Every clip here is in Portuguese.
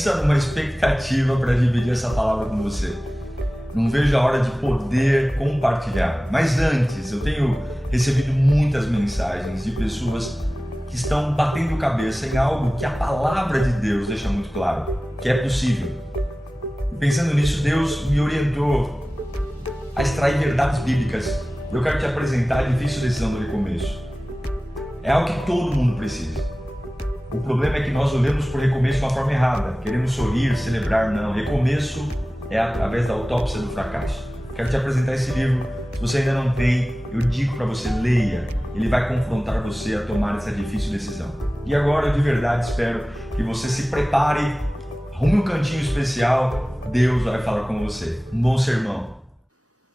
pensa numa expectativa para dividir essa palavra com você. Não vejo a hora de poder compartilhar. Mas antes, eu tenho recebido muitas mensagens de pessoas que estão batendo cabeça em algo que a palavra de Deus deixa muito claro, que é possível. E pensando nisso, Deus me orientou a extrair verdades bíblicas. Eu quero te apresentar a difícil decisão do recomeço. É algo que todo mundo precisa. O problema é que nós olhamos por recomeço de uma forma errada. Queremos sorrir, celebrar, não. Recomeço é através da autópsia do fracasso. Quero te apresentar esse livro. Se você ainda não tem, eu digo para você, leia. Ele vai confrontar você a tomar essa difícil decisão. E agora, eu de verdade espero que você se prepare, arrume um cantinho especial. Deus vai falar com você. Um bom sermão.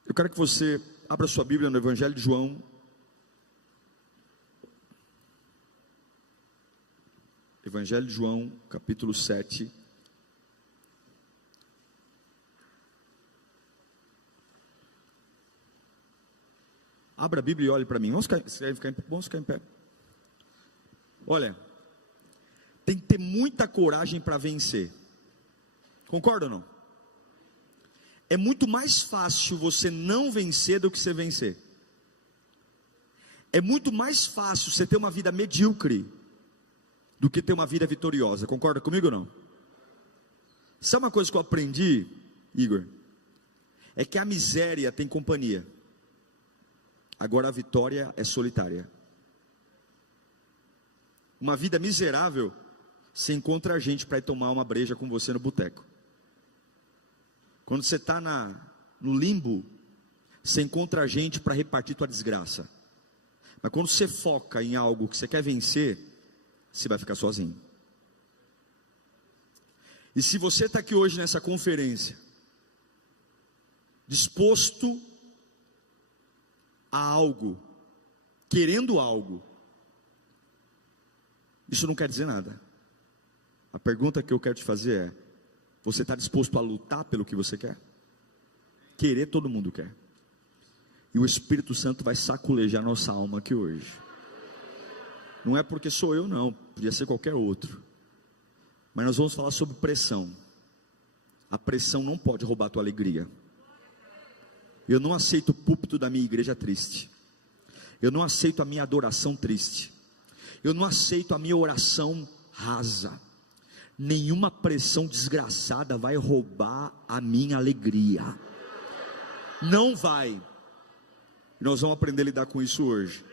Eu quero que você abra sua Bíblia no Evangelho de João. Evangelho de João, capítulo 7. Abra a Bíblia e olhe para mim. Vamos ficar em pé. Olha, tem que ter muita coragem para vencer. Concorda ou não? É muito mais fácil você não vencer do que você vencer. É muito mais fácil você ter uma vida medíocre do que ter uma vida vitoriosa. Concorda comigo ou não? Sabe uma coisa que eu aprendi, Igor? É que a miséria tem companhia. Agora a vitória é solitária. Uma vida miserável, você encontra gente para ir tomar uma breja com você no boteco. Quando você está no limbo, você encontra gente para repartir tua desgraça. Mas quando você foca em algo que você quer vencer, você vai ficar sozinho. E se você está aqui hoje nessa conferência, disposto a algo, querendo algo, isso não quer dizer nada. A pergunta que eu quero te fazer é: você está disposto a lutar pelo que você quer? Querer todo mundo quer. E o Espírito Santo vai saculejar nossa alma aqui hoje. Não é porque sou eu não, podia ser qualquer outro. Mas nós vamos falar sobre pressão. A pressão não pode roubar a tua alegria. Eu não aceito o púlpito da minha igreja triste. Eu não aceito a minha adoração triste. Eu não aceito a minha oração rasa. Nenhuma pressão desgraçada vai roubar a minha alegria. Não vai. Nós vamos aprender a lidar com isso hoje.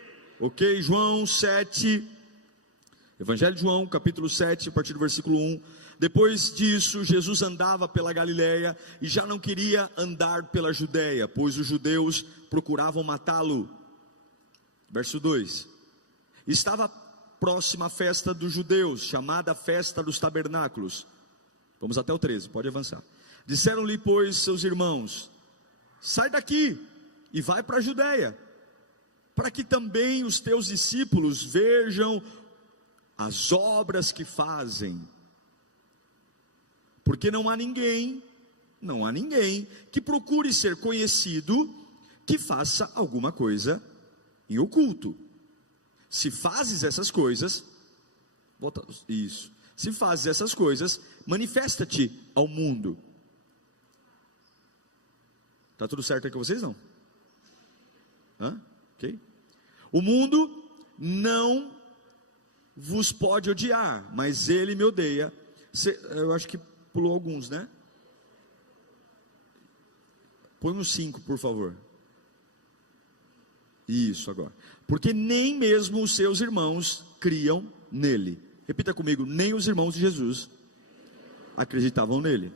Ok? João 7. Evangelho de João, capítulo 7, a partir do versículo 1. Depois disso, Jesus andava pela Galileia e já não queria andar pela Judeia, pois os judeus procuravam matá-lo. Verso 2. Estava próxima a festa dos judeus, chamada festa dos tabernáculos. Vamos até o 13, pode avançar. Disseram-lhe, pois, seus irmãos: sai daqui e vai para a Judeia, para que também os teus discípulos vejam as obras que fazem. Porque não há ninguém que procure ser conhecido, que faça alguma coisa em oculto. Se fazes essas coisas, se fazes essas coisas, manifesta-te ao mundo. Tá tudo certo aqui com vocês não? Ok? O mundo não vos pode odiar, mas ele me odeia. Eu acho que pulou alguns, né? Põe uns 5, por favor. Isso agora. Porque nem mesmo os seus irmãos criam nele. Repita comigo: nem os irmãos de Jesus acreditavam nele.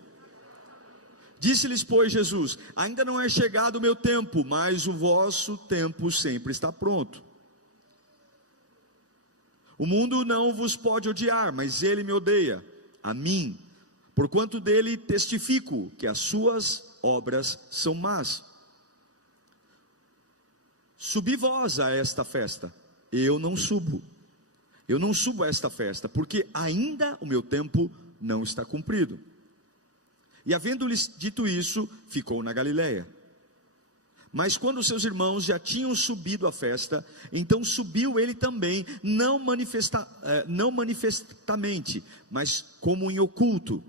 Disse-lhes, pois, Jesus: ainda não é chegado o meu tempo, mas o vosso tempo sempre está pronto. O mundo não vos pode odiar, mas ele me odeia, a mim, porquanto dele testifico que as suas obras são más. Subi vós a esta festa. Eu não subo a esta festa, porque ainda o meu tempo não está cumprido. E havendo-lhes dito isso, ficou na Galileia. Mas quando seus irmãos já tinham subido à festa, então subiu ele também, não manifestamente, mas como em oculto.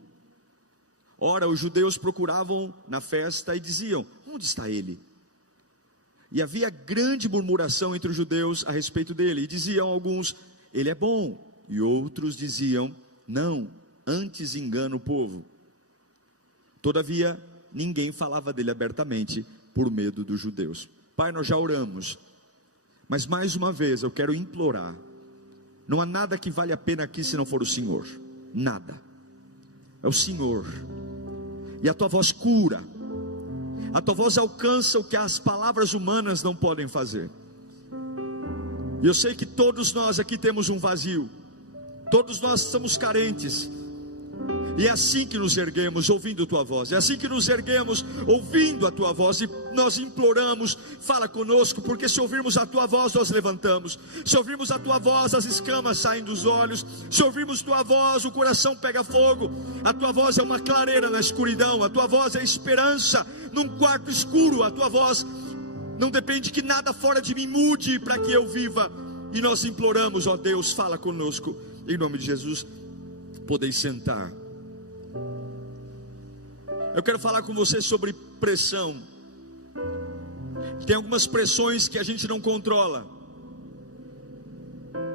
Ora, os judeus procuravam na festa e diziam: onde está ele? E havia grande murmuração entre os judeus a respeito dele. E diziam alguns: ele é bom. E outros diziam: não, antes engana o povo. Todavia, ninguém falava dele abertamente por medo dos judeus. Pai, nós já oramos, mas mais uma vez eu quero implorar: não há nada que vale a pena aqui se não for o Senhor. Nada. É o Senhor. E a tua voz cura. A tua voz alcança o que as palavras humanas não podem fazer. E eu sei que todos nós aqui temos um vazio. Todos nós estamos carentes. E é assim que nos erguemos, ouvindo a tua voz. É assim que nos erguemos, ouvindo a tua voz. E nós imploramos: fala conosco, porque se ouvirmos a tua voz, nós levantamos. Se ouvirmos a tua voz, as escamas saem dos olhos. Se ouvirmos tua voz, o coração pega fogo. A tua voz é uma clareira na escuridão. A tua voz é esperança num quarto escuro. A tua voz não depende que nada fora de mim mude para que eu viva. E nós imploramos: ó Deus, fala conosco. Em nome de Jesus, podeis sentar. Eu quero falar com você sobre pressão. Tem algumas pressões que a gente não controla.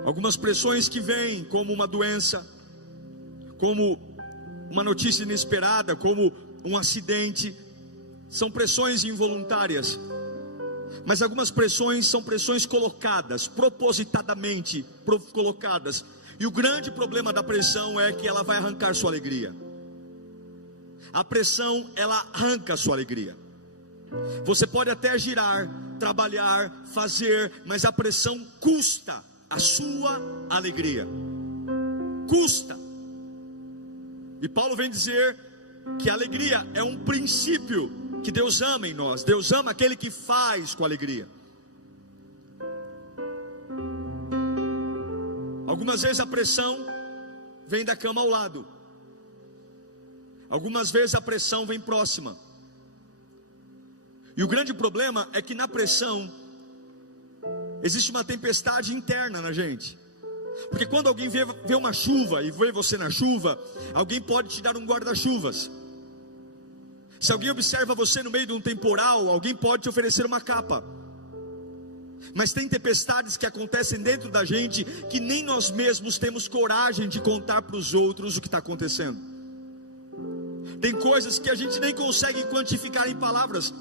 Algumas pressões que vêm como uma doença, como uma notícia inesperada, como um acidente. São pressões involuntárias. Mas algumas pressões são pressões colocadas, propositadamente colocadas. E o grande problema da pressão é que ela vai arrancar sua alegria. A pressão, ela arranca a sua alegria. Você pode até girar, trabalhar, fazer, mas a pressão custa a sua alegria. Custa. E Paulo vem dizer que a alegria é um princípio que Deus ama em nós. Deus ama aquele que faz com alegria. Algumas vezes a pressão vem da cama ao lado. Algumas vezes a pressão vem próxima. E o grande problema é que na pressão existe uma tempestade interna na gente. Porque quando alguém vê uma chuva e vê você na chuva, alguém pode te dar um guarda-chuvas. Se alguém observa você no meio de um temporal, alguém pode te oferecer uma capa. Mas tem tempestades que acontecem dentro da gente que nem nós mesmos temos coragem de contar para os outros o que está acontecendo. Tem coisas que a gente nem consegue quantificar em palavras.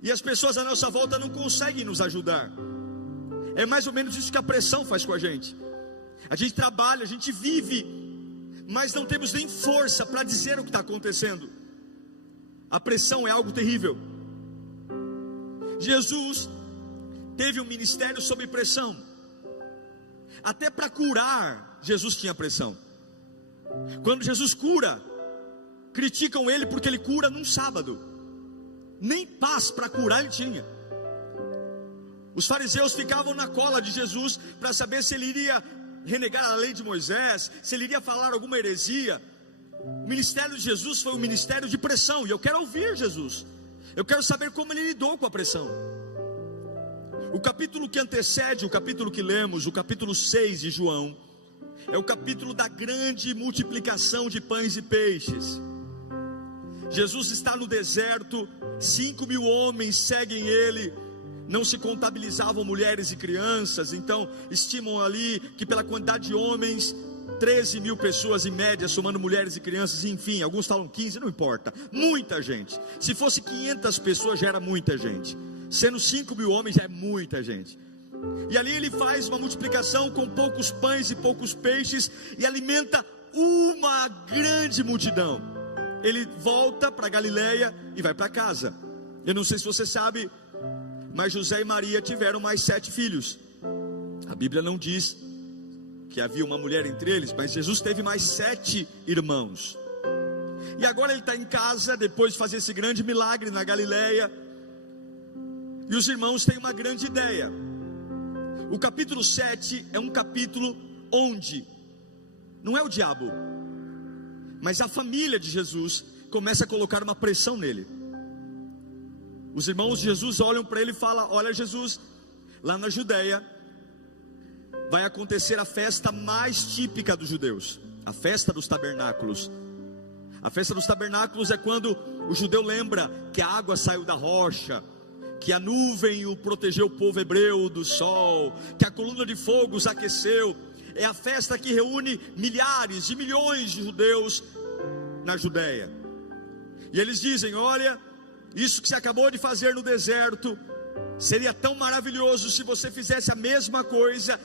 E as pessoas à nossa volta não conseguem nos ajudar. É mais ou menos isso que a pressão faz com a gente. A gente trabalha, a gente vive, mas não temos nem força para dizer o que está acontecendo. A pressão é algo terrível. Jesus teve um ministério sob pressão. Até para curar, Jesus tinha pressão. Quando Jesus cura, criticam ele porque ele cura num sábado. Nem paz para curar ele tinha. Os fariseus ficavam na cola de Jesus para saber se ele iria renegar a lei de Moisés, se ele iria falar alguma heresia. O ministério de Jesus foi um ministério de pressão. E eu quero ouvir Jesus. Eu quero saber como ele lidou com a pressão. O capítulo que antecede o capítulo que lemos, o capítulo 6 de João, é o capítulo da grande multiplicação de pães e peixes. Jesus está no deserto, 5.000 homens seguem ele, não se contabilizavam mulheres e crianças, então estimam ali que pela quantidade de homens, 13.000 pessoas em média, somando mulheres e crianças, enfim, alguns falam 15, não importa, muita gente. Se fosse 500 pessoas já era muita gente, sendo 5.000 homens já é muita gente. E ali ele faz uma multiplicação com poucos pães e poucos peixes, e alimenta uma grande multidão. Ele volta para Galileia e vai para casa. Eu não sei se você sabe, mas José e Maria tiveram mais 7 filhos. A Bíblia não diz que havia uma mulher entre eles, mas Jesus teve mais 7 irmãos. E agora ele está em casa, depois de fazer esse grande milagre na Galileia. E os irmãos têm uma grande ideia. O capítulo 7 é um capítulo onde não é o diabo, mas a família de Jesus começa a colocar uma pressão nele. Os irmãos de Jesus olham para ele e falam: olha Jesus, lá na Judeia vai acontecer a festa mais típica dos judeus, a festa dos tabernáculos. A festa dos tabernáculos é quando o judeu lembra que a água saiu da rocha, que a nuvem o protegeu o povo hebreu do sol, que a coluna de fogo os aqueceu. É a festa que reúne milhares e milhões de judeus na Judéia. E eles dizem: olha, isso que você acabou de fazer no deserto, seria tão maravilhoso se você fizesse a mesma coisa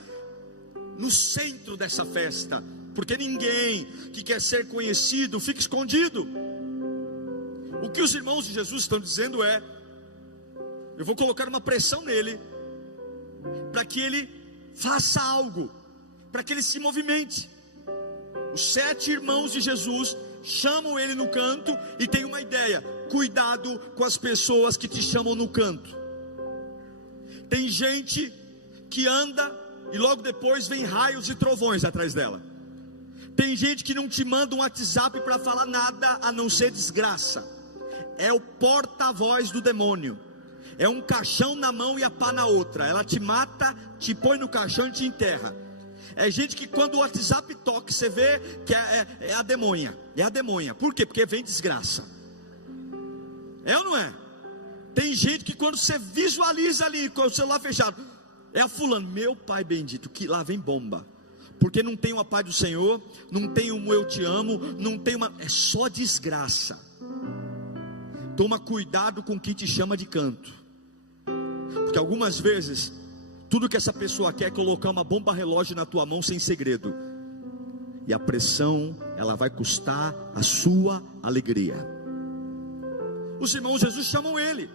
no centro dessa festa, porque ninguém que quer ser conhecido fica escondido. O que os irmãos de Jesus estão dizendo é: eu vou colocar uma pressão nele, para que ele faça algo, para que ele se movimente. Os 7 irmãos de Jesus chamam ele no canto e tem uma ideia: cuidado com as pessoas que te chamam no canto. Tem gente que anda e logo depois vem raios e trovões atrás dela. Tem gente que não te manda um WhatsApp para falar nada a não ser desgraça. É o porta-voz do demônio. É um caixão na mão e a pá na outra. Ela te mata, te põe no caixão e te enterra. É gente que quando o WhatsApp toca, você vê que é a demônia. É a demônia. Por quê? Porque vem desgraça. É ou não é? Tem gente que quando você visualiza ali com o celular fechado, é a fulano: meu pai bendito, que lá vem bomba. Porque não tem uma paz do Senhor, não tem um eu te amo, não tem uma... é só desgraça. Toma cuidado com quem te chama de canto. Porque algumas vezes, tudo que essa pessoa quer é colocar uma bomba relógio na tua mão sem segredo. E a pressão, ela vai custar a sua alegria. Os irmãos de Jesus chamam ele.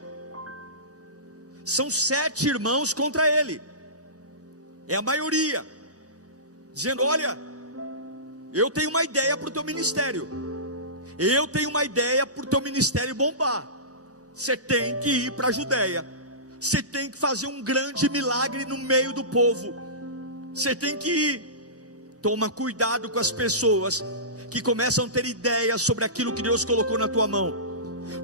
São 7 irmãos contra ele. É a maioria. Dizendo: olha, eu tenho uma ideia para o teu ministério. Eu tenho uma ideia para o teu ministério bombar. Você tem que ir para a Judéia. Você tem que fazer um grande milagre no meio do povo. Você tem que ir. Toma cuidado com as pessoas que começam a ter ideias sobre aquilo que Deus colocou na tua mão.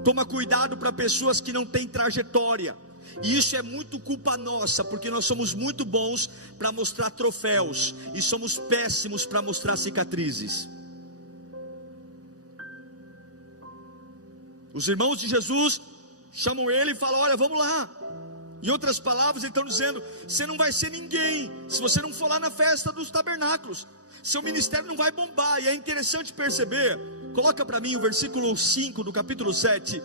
Toma cuidado para pessoas que não têm trajetória. E isso é muito culpa nossa, porque nós somos muito bons para mostrar troféus e somos péssimos para mostrar cicatrizes. Os irmãos de Jesus chamam ele e falam: olha, vamos lá. Em outras palavras, eles estão dizendo: você não vai ser ninguém se você não for lá na festa dos tabernáculos. Seu ministério não vai bombar. E é interessante perceber, coloca para mim o versículo 5 do capítulo 7.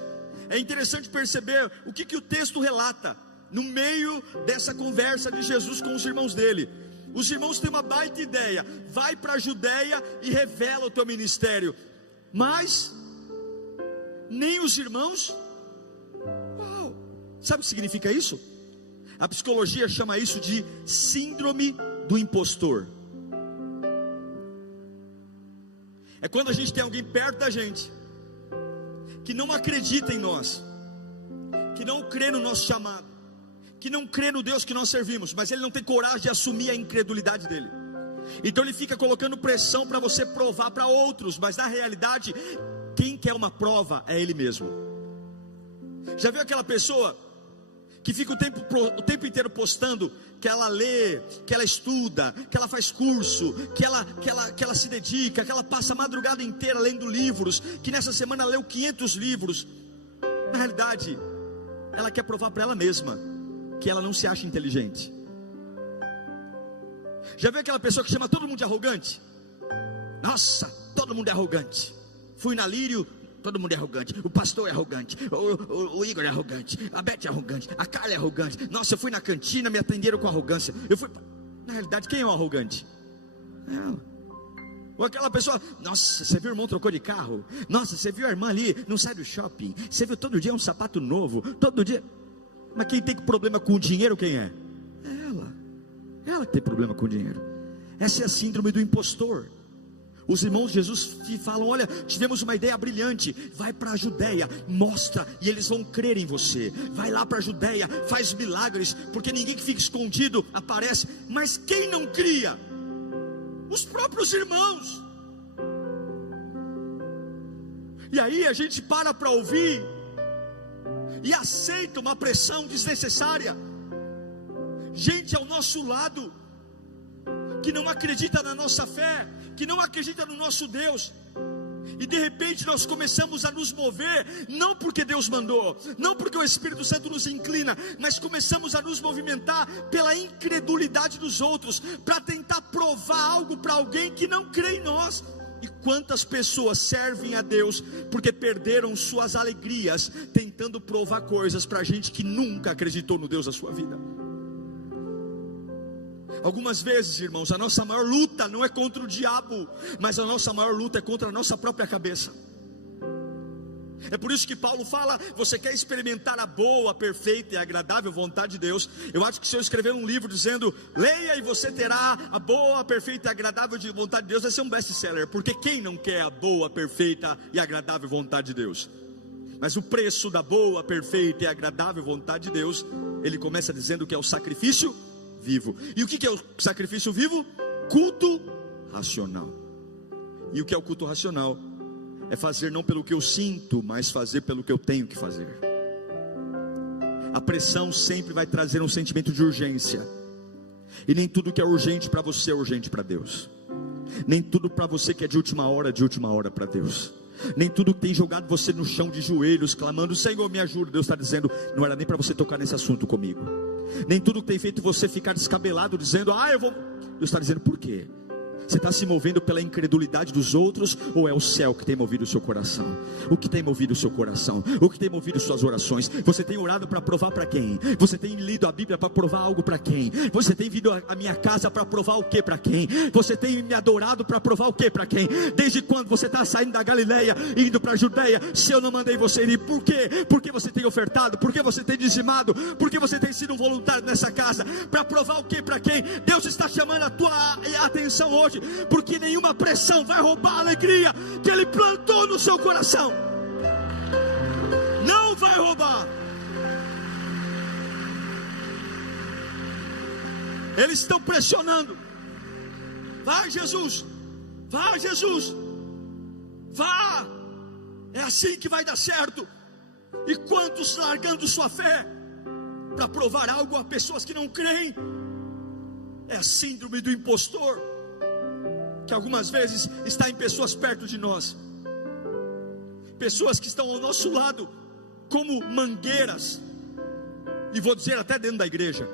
É interessante perceber o que o texto relata no meio dessa conversa de Jesus com os irmãos dele. Os irmãos têm uma baita ideia: vai para a Judéia e revela o teu ministério. Mas nem os irmãos. Uau! Sabe o que significa isso? A psicologia chama isso de síndrome do impostor. É quando a gente tem alguém perto da gente que não acredita em nós, que não crê no nosso chamado, que não crê no Deus que nós servimos, mas ele não tem coragem de assumir a incredulidade dele. Então ele fica colocando pressão para você provar para outros, mas na realidade, quem quer uma prova é ele mesmo. Já viu aquela pessoa que fica o tempo inteiro postando que ela lê, que ela estuda, que ela faz curso, que ela se dedica, que ela passa a madrugada inteira lendo livros, que nessa semana leu 500 livros. Na realidade, ela quer provar para ela mesma que ela não se acha inteligente. Já viu aquela pessoa que chama todo mundo de arrogante? Nossa, todo mundo é arrogante. Fui na Lírio, todo mundo é arrogante. O pastor é arrogante, o Igor é arrogante, a Beth é arrogante, a Carla é arrogante. Nossa, eu fui na cantina, me atenderam com arrogância. Na realidade, quem é o arrogante? Ela. Ou aquela pessoa: nossa, você viu o irmão trocou de carro? Nossa, você viu a irmã ali, não sai do shopping? Você viu todo dia um sapato novo? Todo dia. Mas quem tem problema com o dinheiro, quem é? Ela que tem problema com o dinheiro. Essa é a síndrome do impostor. Os irmãos de Jesus te falam: olha, tivemos uma ideia brilhante, vai para a Judéia, mostra, e eles vão crer em você. Vai lá para a Judéia, faz milagres, porque ninguém que fica escondido aparece. Mas quem não cria? Os próprios irmãos. E aí a gente para ouvir e aceita uma pressão desnecessária. Gente ao nosso lado que não acredita na nossa fé, que não acredita no nosso Deus. E de repente nós começamos a nos mover, não porque Deus mandou, não porque o Espírito Santo nos inclina, mas começamos a nos movimentar pela incredulidade dos outros, para tentar provar algo para alguém que não crê em nós. E quantas pessoas servem a Deus porque perderam suas alegrias, tentando provar coisas para gente que nunca acreditou no Deus da sua vida. Algumas vezes, irmãos, a nossa maior luta não é contra o diabo, mas a nossa maior luta é contra a nossa própria cabeça. É por isso que Paulo fala: você quer experimentar a boa, perfeita e agradável vontade de Deus? Eu acho que se eu escrever um livro dizendo leia e você terá a boa, perfeita e agradável vontade de Deus, vai ser um best-seller, porque quem não quer a boa, perfeita e agradável vontade de Deus? Mas o preço da boa, perfeita e agradável vontade de Deus, ele começa dizendo que é o sacrifício vivo. E o que é o sacrifício vivo? Culto racional. E o que é o culto racional? É fazer não pelo que eu sinto, mas fazer pelo que eu tenho que fazer. A pressão sempre vai trazer um sentimento de urgência, e nem tudo que é urgente para você é urgente para Deus. Nem tudo para você que é de última hora para Deus. Nem tudo que tem jogado você no chão de joelhos, clamando: Senhor, me ajuda. Deus está dizendo: não era nem para você tocar nesse assunto comigo. Nem tudo que tem feito você ficar descabelado, dizendo: eu vou. Deus está dizendo: por quê? Você está se movendo pela incredulidade dos outros, ou é o céu que tem movido o seu coração? O que tem movido o seu coração? O que tem movido suas orações? Você tem orado para provar para quem? Você tem lido a Bíblia para provar algo para quem? Você tem vindo à minha casa para provar o que para quem? Você tem me adorado para provar o que para quem? Desde quando você está saindo da Galileia, indo para a Judeia, se eu não mandei você ir? Por quê? Porque você tem ofertado? Porque você tem dizimado? Porque você tem sido um voluntário nessa casa? Para provar o que para quem? Deus está chamando a tua atenção hoje, porque nenhuma pressão vai roubar a alegria que Ele plantou no seu coração. Não vai roubar. Eles estão pressionando. Vai, Jesus. Vai, Jesus. Vá. É assim que vai dar certo. E quantos largando sua fé para provar algo a pessoas que não creem? É a síndrome do impostor, que algumas vezes está em pessoas perto de nós, pessoas que estão ao nosso lado como mangueiras, e vou dizer até dentro da igreja,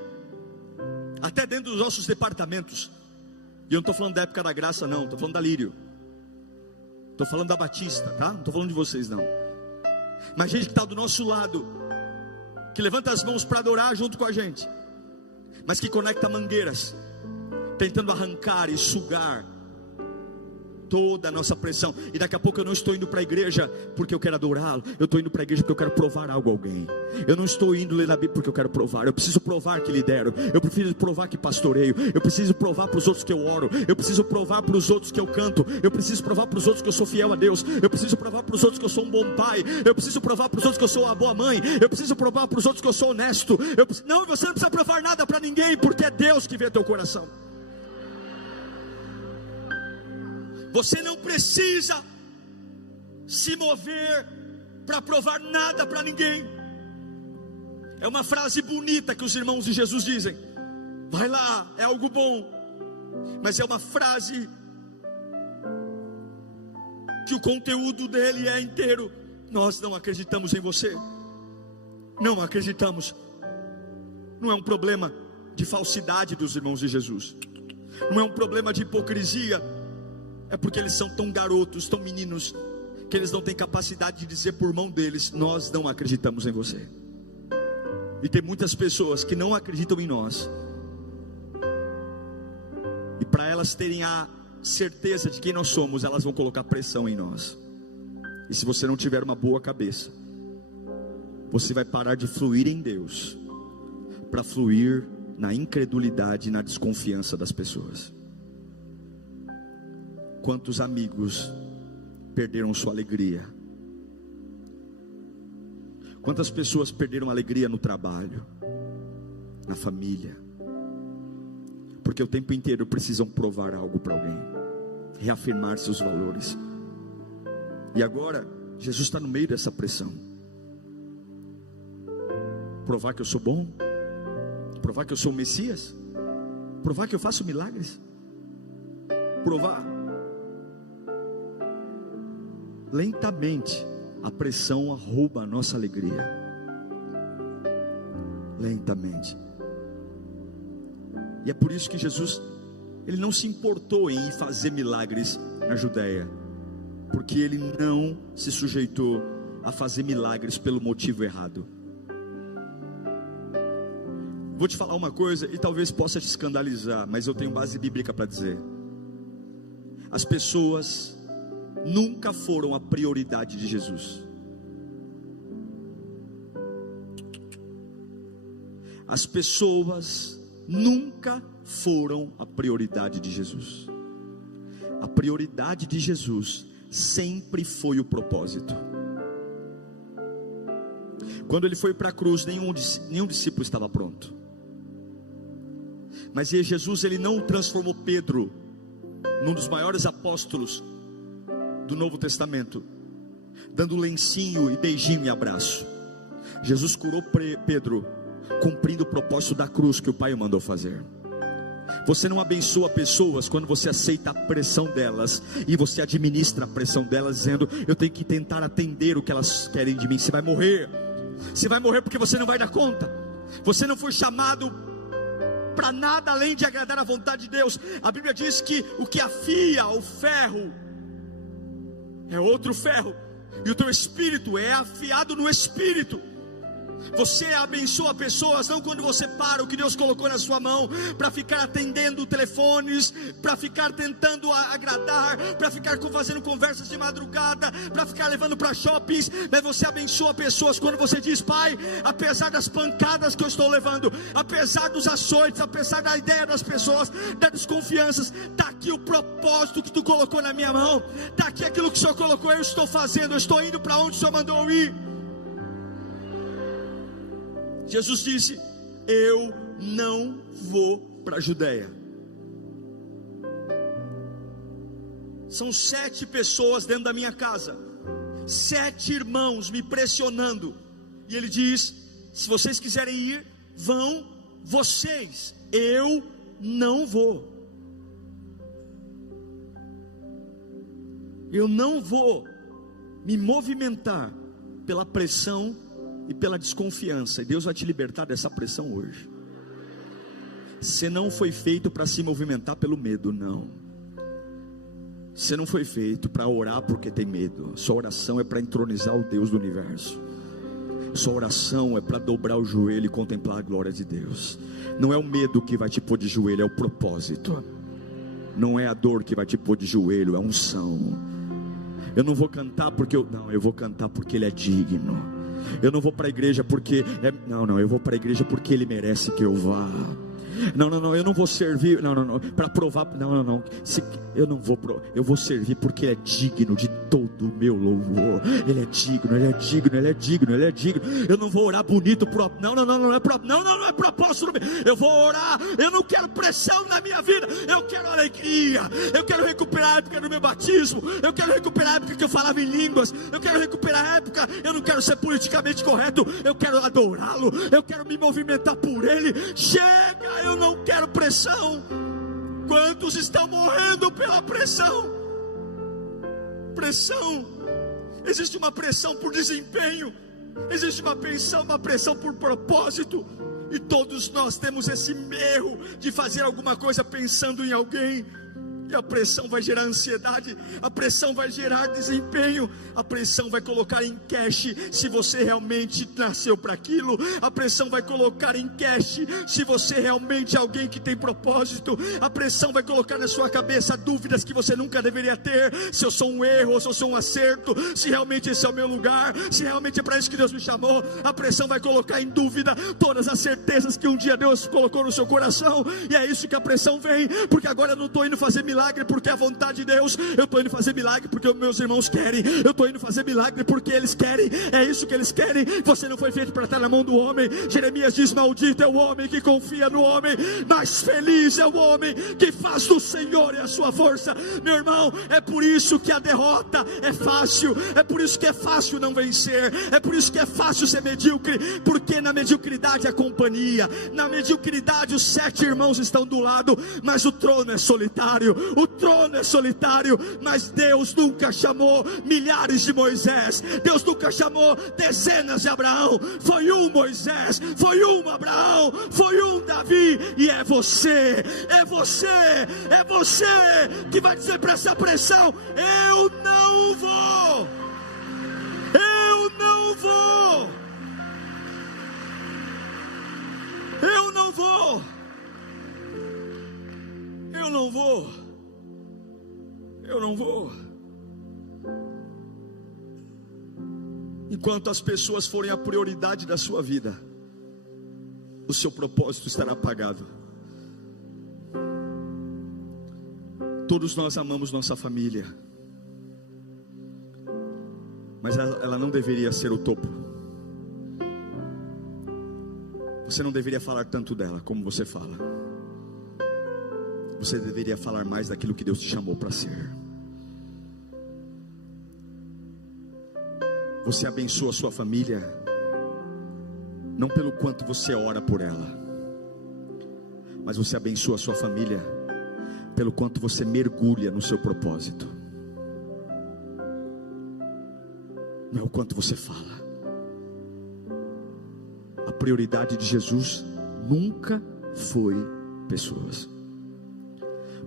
até dentro dos nossos departamentos. E eu não estou falando da época da graça não, estou falando da Lírio, estou falando da Batista, tá? Não estou falando de vocês não. Mas gente que está do nosso lado, que levanta as mãos para adorar junto com a gente, mas que conecta mangueiras, tentando arrancar e sugar toda a nossa pressão. E daqui a pouco eu não estou indo para a igreja porque eu quero adorá-lo, eu estou indo para a igreja porque eu quero provar algo a alguém. Eu não estou indo ler na Bíblia porque eu quero provar. Eu preciso provar que lidero, eu preciso provar que pastoreio, eu preciso provar para os outros que eu oro, eu preciso provar para os outros que eu canto, eu preciso provar para os outros que eu sou fiel a Deus, eu preciso provar para os outros que eu sou um bom pai, eu preciso provar para os outros que eu sou uma boa mãe, eu preciso provar para os outros que eu sou honesto. Não, você não precisa provar nada para ninguém, porque é Deus que vê teu coração. Você não precisa se mover para provar nada para ninguém. É uma frase bonita que os irmãos de Jesus dizem. Vai lá, é algo bom. Mas é uma frase que o conteúdo dele é inteiro: nós não acreditamos em você. Não acreditamos. Não é um problema de falsidade dos irmãos de Jesus, não é um problema de hipocrisia. É porque eles são tão garotos, tão meninos, que eles não têm capacidade de dizer por mão deles: nós não acreditamos em você. E tem muitas pessoas que não acreditam em nós, e para elas terem a certeza de quem nós somos, elas vão colocar pressão em nós. E se você não tiver uma boa cabeça, você vai parar de fluir em Deus para fluir na incredulidade e na desconfiança das pessoas. Quantos amigos perderam sua alegria? Quantas pessoas perderam alegria no trabalho, na família? Porque o tempo inteiro precisam provar algo para alguém, reafirmar seus valores. E agora Jesus está no meio dessa pressão. Provar que eu sou bom, provar que eu sou o Messias, provar que eu faço milagres, provar. lentamente a pressão rouba a nossa alegria. Lentamente. E é por isso que Jesus, ele não se importou em fazer milagres na Judéia, porque ele não se sujeitou a fazer milagres pelo motivo errado. Vou te falar uma coisa e talvez possa te escandalizar, mas eu tenho base bíblica para dizer. As pessoas nunca foram a prioridade de Jesus. As pessoas nunca foram a prioridade de Jesus. A prioridade de Jesus sempre foi o propósito. Quando ele foi para a cruz, nenhum discípulo estava pronto. Mas Jesus, ele não transformou Pedro num dos maiores apóstolos do Novo Testamento, dando lencinho e beijinho e abraço. Jesus curou Pedro, cumprindo o propósito da cruz que o Pai o mandou fazer. Você não abençoa pessoas quando você aceita a pressão delas e você administra a pressão delas, dizendo: eu tenho que tentar atender o que elas querem de mim. Você vai morrer. Você vai morrer porque você não vai dar conta. Você não foi chamado para nada além de agradar a vontade de Deus. A Bíblia diz que o que afia o ferro é outro ferro, e o teu espírito é afiado no espírito. Você abençoa pessoas não quando você para o que Deus colocou na sua mão para ficar atendendo telefones, para ficar tentando agradar, para ficar fazendo conversas de madrugada, para ficar levando para shoppings. Mas você abençoa pessoas quando você diz: Pai, apesar das pancadas que eu estou levando, apesar dos açoites, apesar da ideia das pessoas, das desconfianças, está aqui o propósito que tu colocou na minha mão, está aqui aquilo que o Senhor colocou, eu estou fazendo, eu estou indo para onde o Senhor mandou eu ir. Jesus disse: eu não vou para a Judéia. São 7 pessoas dentro da minha casa, 7 irmãos me pressionando, e ele diz: se vocês quiserem ir, vão vocês, eu não vou. Eu não vou me movimentar pela pressão e pela desconfiança. E Deus vai te libertar dessa pressão hoje. Você não foi feito para se movimentar pelo medo, não. Você não foi feito para orar porque tem medo. Sua oração é para entronizar o Deus do universo. Sua oração é para dobrar o joelho e contemplar a glória de Deus. Não é o medo que vai te pôr de joelho, é o propósito. Não é a dor que vai te pôr de joelho, é a unção. Eu não vou cantar porque eu vou cantar porque Ele é digno. Eu não vou para a igreja porque eu vou para a igreja porque Ele merece que eu vá. Não, eu não vou servir, para provar, eu vou servir porque Ele é digno de todo o meu louvor. Ele é digno, Ele é digno, Ele é digno, Ele é digno. Eu não vou orar bonito, não é propósito. Eu vou orar, eu não quero pressão na minha vida, eu quero alegria. Eu quero recuperar a época do meu batismo, eu quero recuperar a época que eu falava em línguas, eu quero recuperar a época, eu não quero ser politicamente correto, eu quero adorá-lo, eu quero me movimentar por Ele. Chega, eu não quero pressão. Quantos estão morrendo pela pressão? Pressão. Existe uma pressão por desempenho, existe uma pressão por propósito. E todos nós temos esse erro de fazer alguma coisa pensando em alguém. E a pressão vai gerar ansiedade, a pressão vai gerar desempenho, a pressão vai colocar em cash se você realmente nasceu para aquilo, a pressão vai colocar em cash se você realmente é alguém que tem propósito, a pressão vai colocar na sua cabeça dúvidas que você nunca deveria ter, se eu sou um erro ou se eu sou um acerto, se realmente esse é o meu lugar, se realmente é para isso que Deus me chamou. A pressão vai colocar em dúvida todas as certezas que um dia Deus colocou no seu coração, e é isso que a pressão vem, porque agora eu não estou indo fazer milagre porque é a vontade de Deus, eu estou indo fazer milagre porque os meus irmãos querem, eu estou indo fazer milagre porque eles querem, é isso que eles querem. Você não foi feito para estar na mão do homem. Jeremias diz: maldito é o homem que confia no homem, mas feliz é o homem que faz do Senhor a sua força. Meu irmão, é por isso que a derrota é fácil, é por isso que é fácil não vencer, é por isso que é fácil ser medíocre, porque na mediocridade é companhia, na mediocridade os 7 irmãos estão do lado, mas o trono é solitário. o trono é solitário, mas Deus nunca chamou milhares de Moisés, Deus nunca chamou dezenas de Abraão, foi um Moisés, foi um Abraão, foi um Davi, e é você que vai dizer para essa pressão: eu não vou, eu não vou, eu não vou, eu não vou, eu não vou. Enquanto as pessoas forem a prioridade da sua vida, o seu propósito estará apagado. Todos nós amamos nossa família, mas ela não deveria ser o topo. Você não deveria falar tanto dela como você fala. Você deveria falar mais daquilo que Deus te chamou para ser. Você abençoa a sua família não pelo quanto você ora por ela, mas você abençoa a sua família pelo quanto você mergulha no seu propósito. Não é o quanto você fala. A prioridade de Jesus nunca foi pessoas,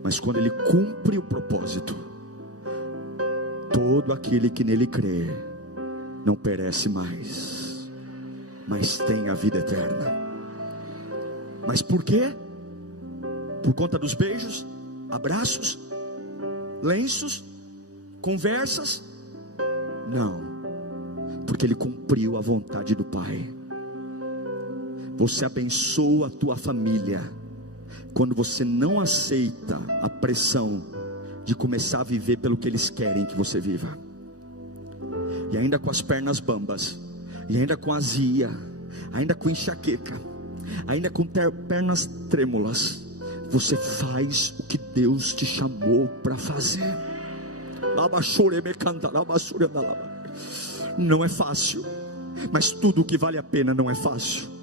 mas quando Ele cumpre o propósito, todo aquele que nele crê não perece mais, mas tem a vida eterna. Mas por quê? Por conta dos beijos, abraços, lenços, conversas? Não, porque Ele cumpriu a vontade do Pai. Você abençoa a tua família quando você não aceita a pressão de começar a viver pelo que eles querem que você viva. E ainda com as pernas bambas, e ainda com azia, ainda com enxaqueca, ainda com pernas trêmulas, você faz o que Deus te chamou para fazer. Não é fácil, mas tudo o que vale a pena não é fácil.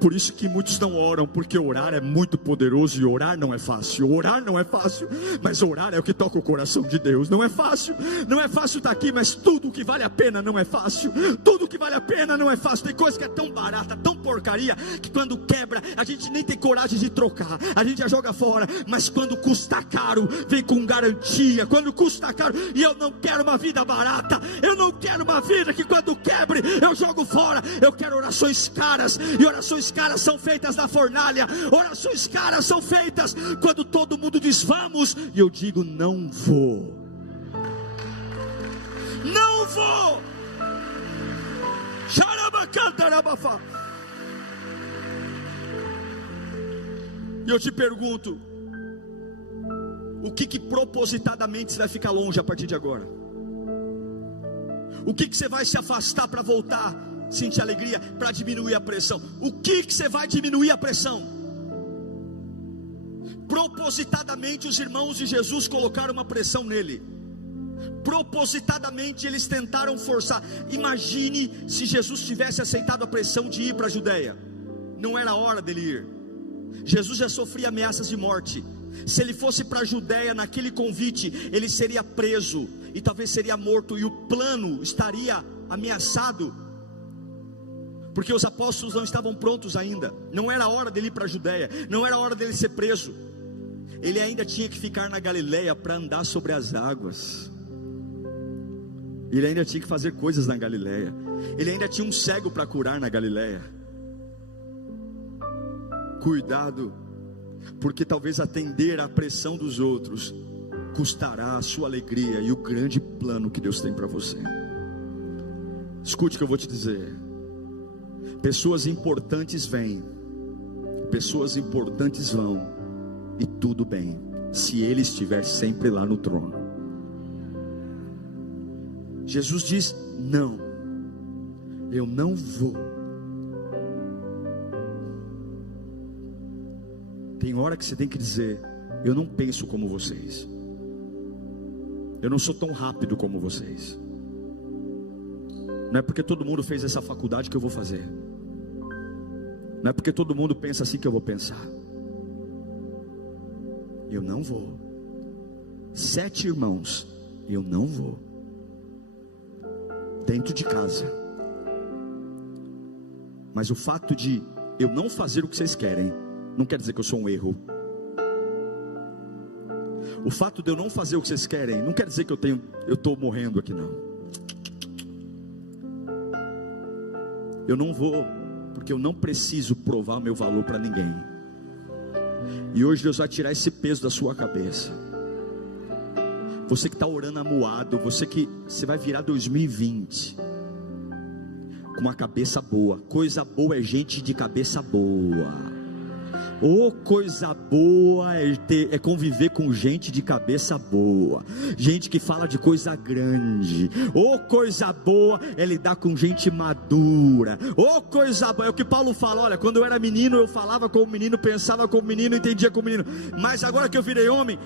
Por isso que muitos não oram, porque orar é muito poderoso e orar não é fácil. Orar não é fácil, mas orar é o que toca o coração de Deus. Não é fácil, não é fácil estar aqui, mas tudo que vale a pena não é fácil. Tudo que vale a pena não é fácil. Tem coisa que é tão barata, tão porcaria, que quando quebra a gente nem tem coragem de trocar, a gente já joga fora. Mas quando custa caro, vem com garantia. Quando custa caro, e eu não quero uma vida barata, eu não quero uma vida que quando quebre eu jogo fora. Eu quero orações caras, e orações caras são feitas na fornalha. Orações caras são feitas quando todo mundo diz vamos, e eu digo não vou, não vou. E eu te pergunto, o que propositadamente você vai ficar longe a partir de agora? O que você vai se afastar para voltar sentir alegria, para diminuir a pressão? O que você vai diminuir a pressão? Propositadamente os irmãos de Jesus colocaram uma pressão nele. Propositadamente eles tentaram forçar. Imagine se Jesus tivesse aceitado a pressão de ir para a Judéia. Não era a hora dele ir. Jesus já sofria ameaças de morte. Se ele fosse para a Judéia naquele convite, ele seria preso e talvez seria morto, e o plano estaria ameaçado, porque os apóstolos não estavam prontos ainda. Não era a hora dele ir para a Judéia, não era a hora dele ser preso. Ele ainda tinha que ficar na Galileia para andar sobre as águas. Ele ainda tinha que fazer coisas na Galileia. Ele ainda tinha um cego para curar na Galileia. Cuidado, porque talvez atender à pressão dos outros custará a sua alegria e o grande plano que Deus tem para você. Escute o que eu vou te dizer. Pessoas importantes vêm, pessoas importantes vão, e tudo bem, se Ele estiver sempre lá no trono. Jesus diz: não, eu não vou. Tem hora que você tem que dizer: eu não penso como vocês, eu não sou tão rápido como vocês. Não é porque todo mundo fez essa faculdade que eu vou fazer. Não é porque todo mundo pensa assim que eu vou pensar. Eu não vou. 7 irmãos, eu não vou. Dentro de casa. Mas o fato de eu não fazer o que vocês querem, não quer dizer que eu sou um erro. O fato de eu não fazer o que vocês querem, não quer dizer que eu estou morrendo aqui, não. Eu não vou, porque eu não preciso provar o meu valor para ninguém. E hoje Deus vai tirar esse peso da sua cabeça. Você que está orando amuado, você vai virar 2020 com uma cabeça boa. Coisa boa é gente de cabeça boa. Coisa boa é conviver com gente de cabeça boa, gente que fala de coisa grande. Coisa boa é lidar com gente madura. Coisa boa é o que Paulo fala: olha, quando eu era menino eu falava como menino, pensava como menino, entendia como menino, mas agora que eu virei homem,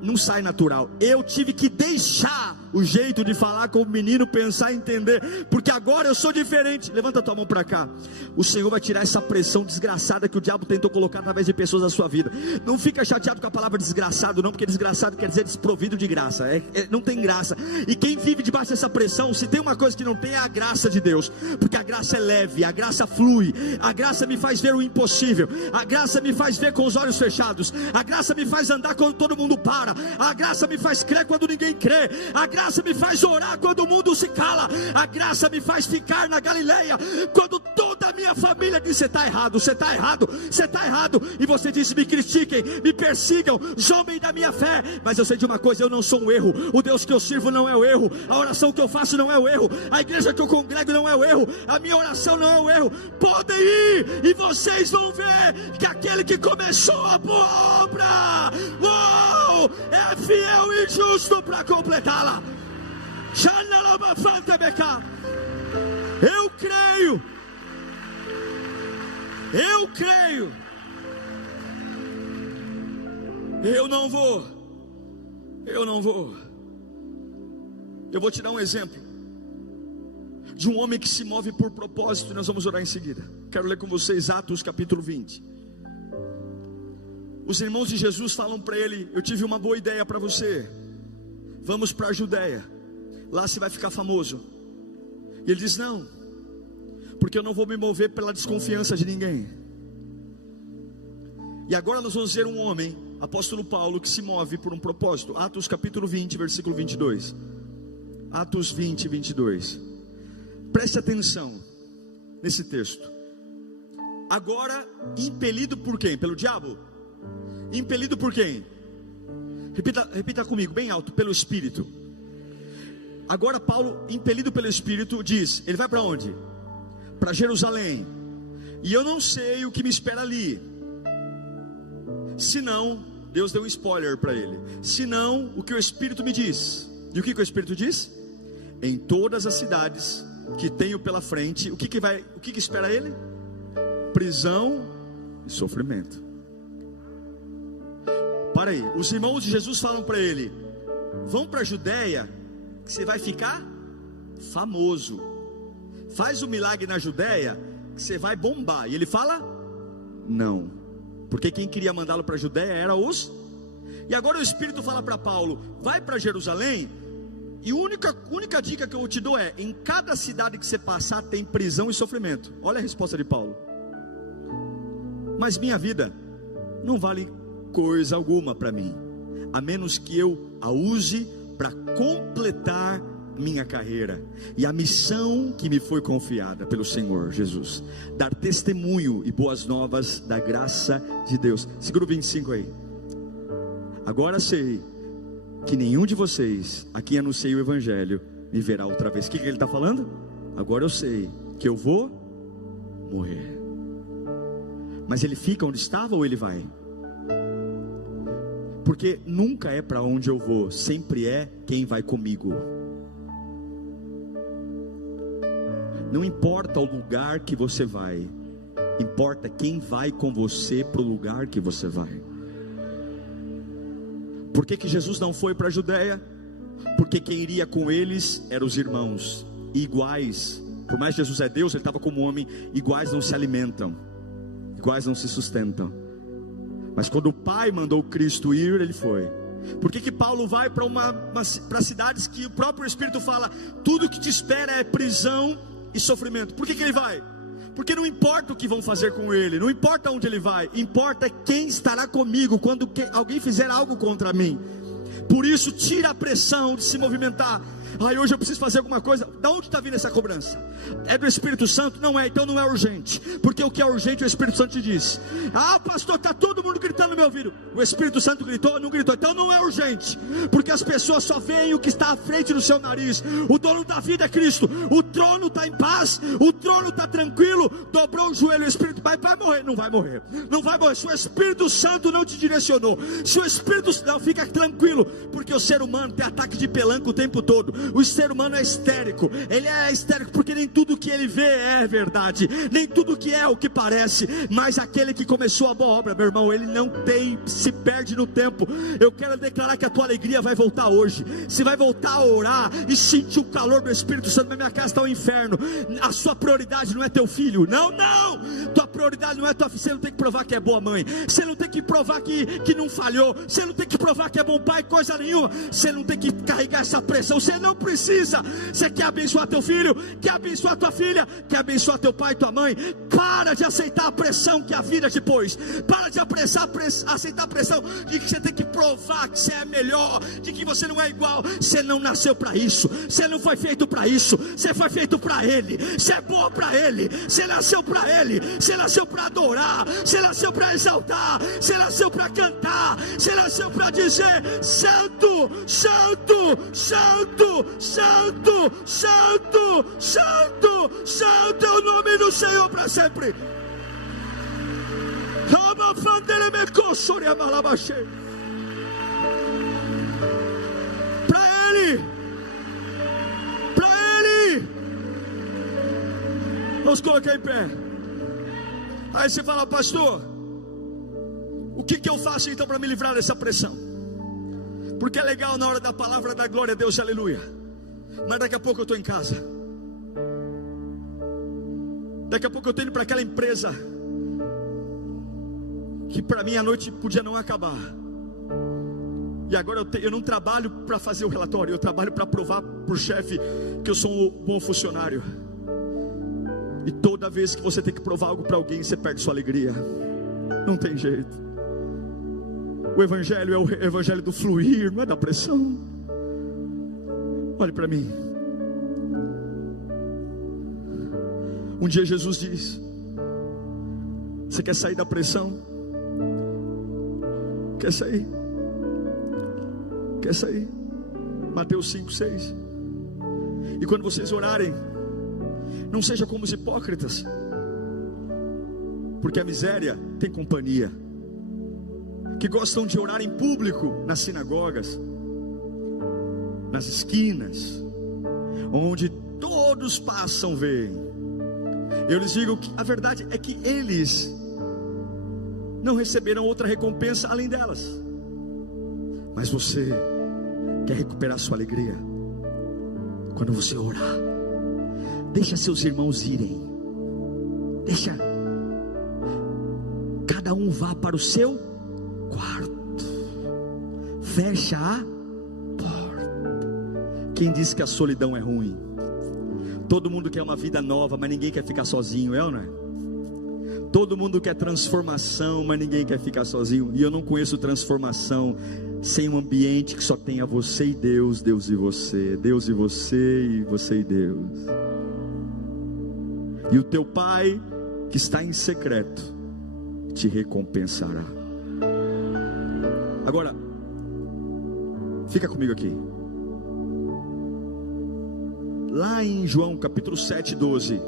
não sai natural. Eu tive que deixar o jeito de falar como menino, pensar e entender, porque agora eu sou diferente. Levanta tua mão para cá. O Senhor vai tirar essa pressão desgraçada que o diabo tentou colocar através de pessoas na sua vida. Não fica chateado com a palavra desgraçado não, porque desgraçado quer dizer desprovido de graça. Não tem graça. E quem vive debaixo dessa pressão, se tem uma coisa que não tem, é a graça de Deus, porque a graça é leve, a graça flui, a graça me faz ver o impossível, a graça me faz ver com os olhos fechados, a graça me faz andar quando todo mundo para, a graça me faz crer quando ninguém crê, a graça me faz orar quando o mundo se cala, a graça me faz ficar na Galileia quando toda a minha família diz: você está errado, você está errado, você está errado. E você diz: me critiquem, me persigam, zombem da minha fé, mas eu sei de uma coisa: eu não sou um erro. O Deus que eu sirvo não é o erro, a oração que eu faço não é o erro, a igreja que eu congrego não é o erro, a minha oração não é o erro. Podem ir e vocês vão ver que aquele que começou a boa obra, é fiel e justo para completá-la. Eu creio. Eu não vou. Eu vou te dar um exemplo de um homem que se move por propósito, e nós vamos orar em seguida. Quero ler com vocês Atos capítulo 20. Os irmãos de Jesus falam para ele: eu tive uma boa ideia para você, vamos para a Judéia, lá você vai ficar famoso. E ele diz: não, porque eu não vou me mover pela desconfiança de ninguém. E agora nós vamos ver um homem, apóstolo Paulo, que se move por um propósito. Atos capítulo 20, versículo 22. Atos 20, 22. Preste atenção nesse texto. Agora, impelido por quem? Pelo diabo? Impelido por quem? Repita comigo, bem alto: pelo Espírito. Agora Paulo, impelido pelo Espírito, diz: ele vai para onde? Para Jerusalém. E eu não sei o que me espera ali, senão, Deus deu um spoiler para ele, senão o que o Espírito me diz. E o que o Espírito diz? Em todas as cidades que tenho pela frente, o que espera ele? Prisão e sofrimento. Para aí, os irmãos de Jesus falam para ele: vão para a Judéia, que você vai ficar famoso. Faz o milagre na Judéia, que você vai bombar. E ele fala: não, porque quem queria mandá-lo para a Judéia era os. E agora o Espírito fala para Paulo: vai para Jerusalém. E a única dica que eu te dou é: em cada cidade que você passar tem prisão e sofrimento. Olha a resposta de Paulo: mas minha vida não vale coisa alguma para mim, a menos que eu a use para completar minha carreira e a missão que me foi confiada pelo Senhor Jesus, dar testemunho e boas novas da graça de Deus. Segura o 25 aí. Agora sei que nenhum de vocês a quem anunciei o Evangelho me verá outra vez. O que ele está falando? Agora eu sei que eu vou morrer. Mas ele fica onde estava ou ele vai? Porque nunca é para onde eu vou, sempre é quem vai comigo. Não importa o lugar que você vai, importa quem vai com você para o lugar que você vai. Por que Jesus não foi para a Judéia? Porque quem iria com eles eram os irmãos iguais. Por mais que Jesus é Deus, ele estava como homem. Iguais não se alimentam, iguais não se sustentam. Mas quando o Pai mandou Cristo ir, ele foi. Por que Paulo vai para cidades que o próprio Espírito fala, tudo que te espera é prisão e sofrimento? Por que ele vai? Porque não importa o que vão fazer com ele, não importa onde ele vai, importa quem estará comigo quando alguém fizer algo contra mim. Por isso, tira a pressão de se movimentar. Hoje eu preciso fazer alguma coisa. Da onde está vindo essa cobrança? É do Espírito Santo? Não é, então não é urgente. Porque o que é urgente, o Espírito Santo te diz. Pastor, está todo mundo gritando no meu ouvido. O Espírito Santo gritou, não gritou. Então não é urgente. Porque as pessoas só veem o que está à frente do seu nariz. O dono da vida é Cristo. O trono está em paz. O trono está tranquilo. Dobrou o joelho. O Espírito vai morrer. Não vai morrer. Não vai morrer. Se o Espírito Santo não te direcionou. Se o Espírito Santo, não, fica tranquilo. Porque o ser humano tem ataque de pelanca o tempo todo. O ser humano é histérico. Ele é histérico porque nem tudo que ele vê é verdade, nem tudo que é o que parece. Mas aquele que começou a boa obra, meu irmão, ele não se perde no tempo. Eu quero declarar que a tua alegria vai voltar hoje. Você vai voltar a orar e sentir o calor do Espírito Santo. Na minha casa está o inferno. A sua prioridade não é teu filho. Não. Tua prioridade não é tua filha. Você não tem que provar que é boa mãe. Você não tem que provar que não falhou. Você não tem que provar que é bom pai, coisa nenhuma. Você não tem que carregar essa pressão. Você não precisa. Você quer abençoar teu filho, quer abençoar tua filha, quer abençoar teu pai e tua mãe. Para de aceitar a pressão que a vida te pôs. Para de aceitar a pressão de que você tem que provar que você é melhor, de que você não é igual. Você não nasceu para isso. Você não foi feito para isso. Você foi feito para Ele. Você é bom para Ele. Você nasceu para Ele. Você nasceu para adorar. Você nasceu para exaltar. Você nasceu para cantar. Você nasceu para dizer: Santo, Santo, Santo, Santo, Santo, Santo, Santo é o nome do Senhor para sempre. Para Ele, para Ele. Vamos colocar em pé. Aí você fala: pastor, o que eu faço então para me livrar dessa pressão? Porque é legal na hora da palavra da glória a Deus, aleluia. Mas daqui a pouco eu estou em casa. Daqui a pouco eu estou indo para aquela empresa que para mim a noite podia não acabar. E agora eu não trabalho para fazer o relatório. Eu trabalho para provar para o chefe que eu sou um bom funcionário. E toda vez que você tem que provar algo para alguém, você perde sua alegria. Não tem jeito. O evangelho é o evangelho do fluir, não é da pressão. Olhe para mim. Um dia Jesus diz: você quer sair da pressão? Quer sair? Quer sair? Mateus 5:6. E quando vocês orarem, não seja como os hipócritas, porque a miséria tem companhia, que gostam de orar em público nas sinagogas, nas esquinas, onde todos passam, veem. Eu lhes digo que a verdade é que eles não receberão outra recompensa além delas. Mas você quer recuperar sua alegria? Quando você orar, deixa seus irmãos irem. Deixa cada um vá para o seu quarto. Fecha a porta. Quem disse que a solidão é ruim? Todo mundo quer uma vida nova, mas ninguém quer ficar sozinho, é ou não é? Todo mundo quer transformação, mas ninguém quer ficar sozinho. E eu não conheço transformação sem um ambiente que só tenha você e Deus, Deus e você, Deus e você, e você e Deus. E o teu Pai que está em secreto te recompensará. Agora, fica comigo aqui. Lá em João capítulo 7:12,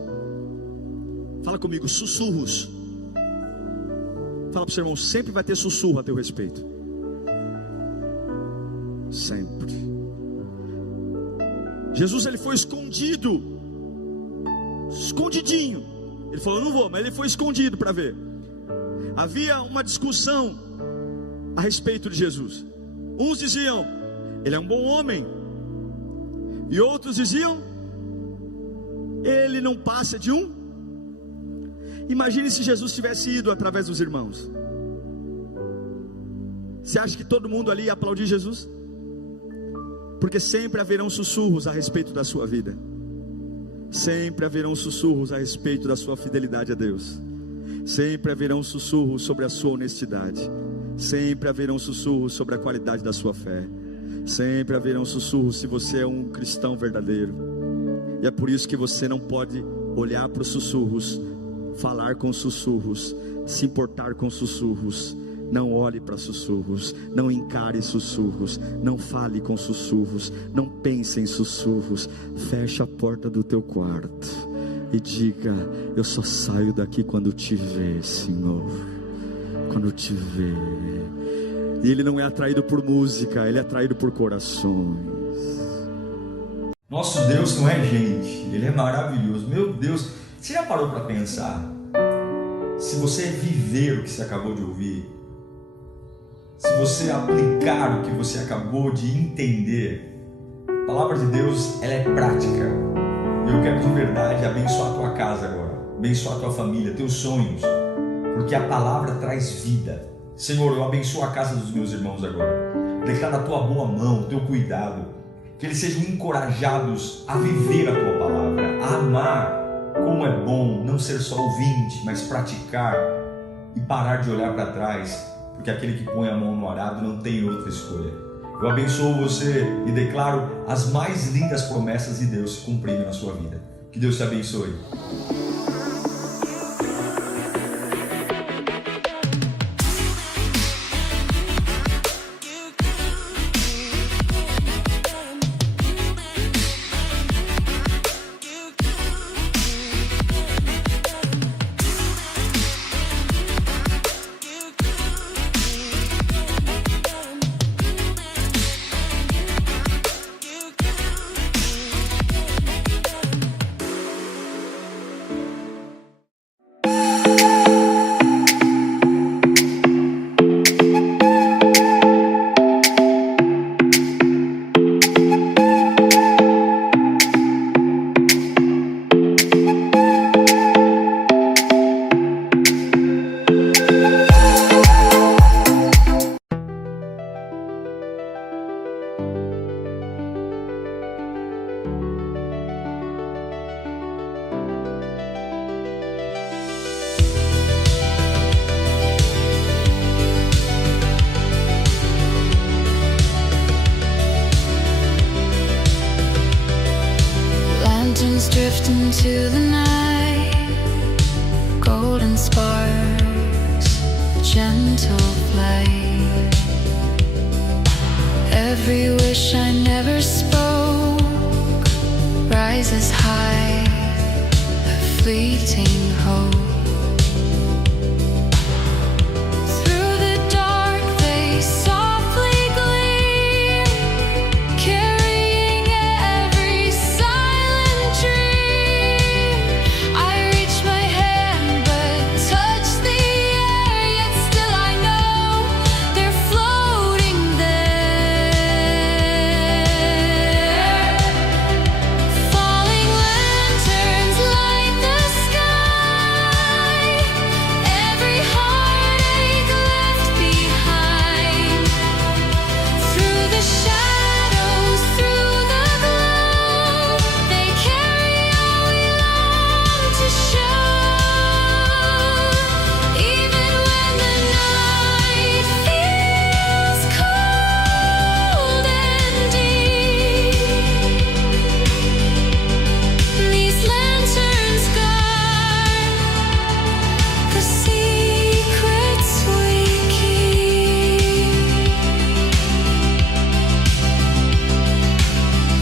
fala comigo: sussurros. Fala para o seu irmão: sempre vai ter sussurro a teu respeito. Sempre. Jesus, ele foi escondido, escondidinho. Ele falou: não vou, mas ele foi escondido para ver. Havia uma discussão a respeito de Jesus. Uns diziam: ele é um bom homem. E outros diziam: ele não passa de um. Imagine se Jesus tivesse ido através dos irmãos. Você acha que todo mundo ali ia aplaudir Jesus? Porque sempre haverão sussurros a respeito da sua vida. Sempre haverão sussurros a respeito da sua fidelidade a Deus. Sempre haverão sussurros sobre a sua honestidade. Sempre haverão sussurros sobre a qualidade da sua fé. Sempre haverão sussurros se você é um cristão verdadeiro. E é por isso que você não pode olhar para os sussurros, falar com sussurros, se importar com sussurros. Não olhe para sussurros, não encare sussurros, não fale com sussurros, não pense em sussurros. Feche a porta do teu quarto e diga: eu só saio daqui quando te ver, Senhor, quando te ver. E Ele não é atraído por música, Ele é atraído por corações. Nosso Deus não é gente, Ele é maravilhoso. Meu Deus, você já parou para pensar? Se você viver o que você acabou de ouvir, se você aplicar o que você acabou de entender, a palavra de Deus, ela é prática. Eu quero de verdade abençoar a tua casa agora, abençoar a tua família, teus sonhos, porque a palavra traz vida. Senhor, eu abençoo a casa dos meus irmãos agora. Declaro a tua boa mão, o teu cuidado, que eles sejam encorajados a viver a tua palavra, a amar. Como é bom não ser só ouvinte, mas praticar e parar de olhar para trás, porque aquele que põe a mão no arado não tem outra escolha. Eu abençoo você e declaro as mais lindas promessas de Deus se cumprindo na sua vida. Que Deus te abençoe. Drift into the night, golden sparks, gentle flight. Every wish I never spoke rises high, a fleeting hope.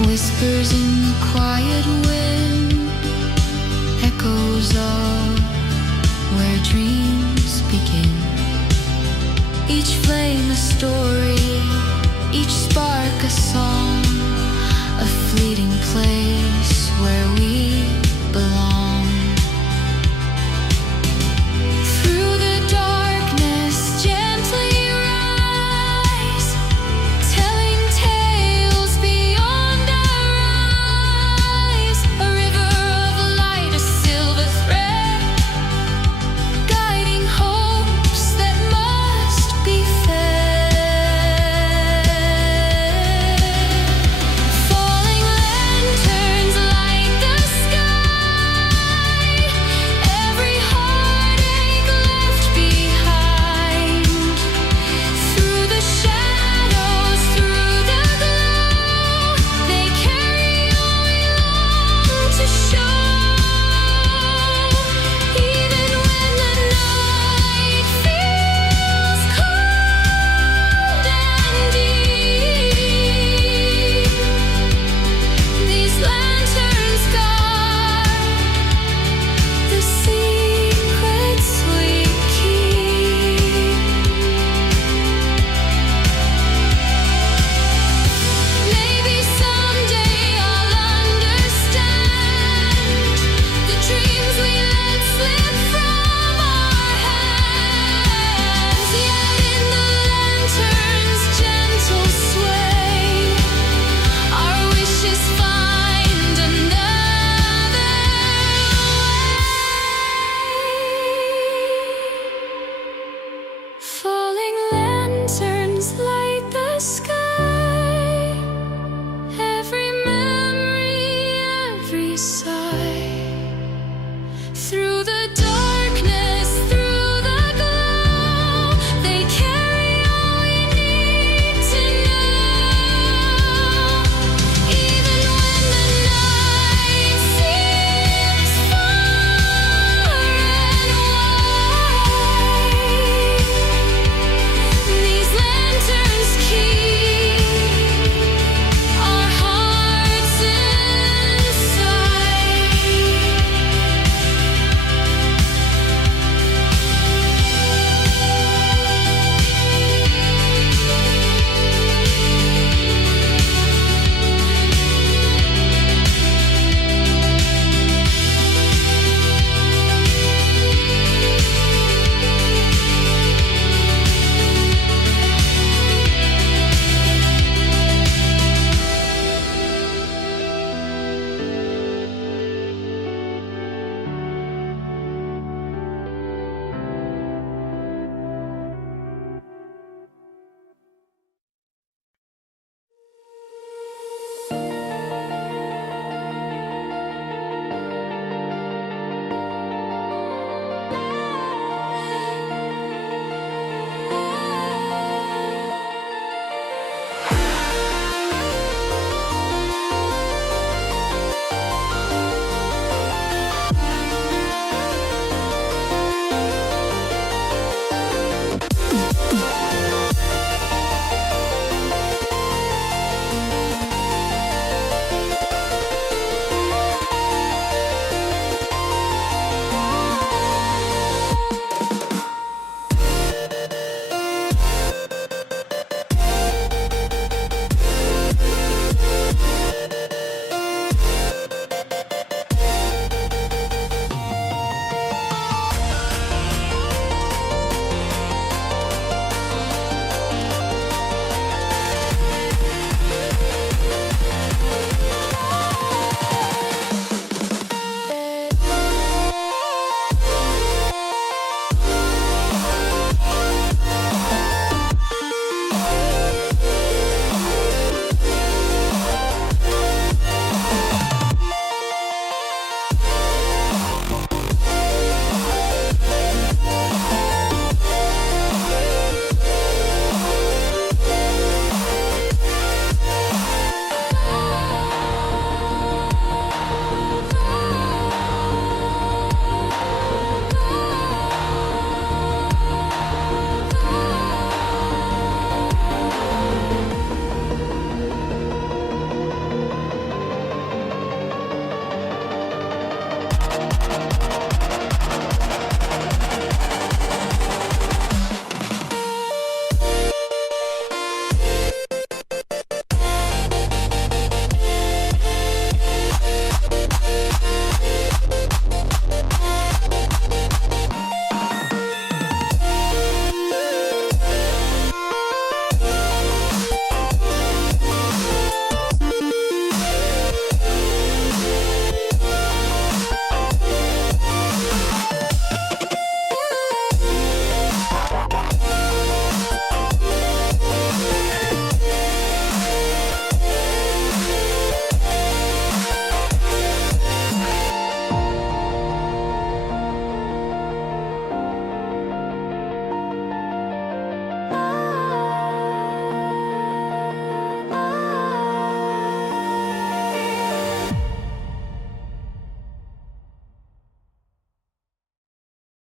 Whispers in the quiet wind, echoes of where dreams begin. Each flame a story, each spark a song, a fleeting place where we belong. Through the darkness, gently rise, telling tales beyond our eyes. A river of light, a silver thread, guiding hopes that must be fed. dark.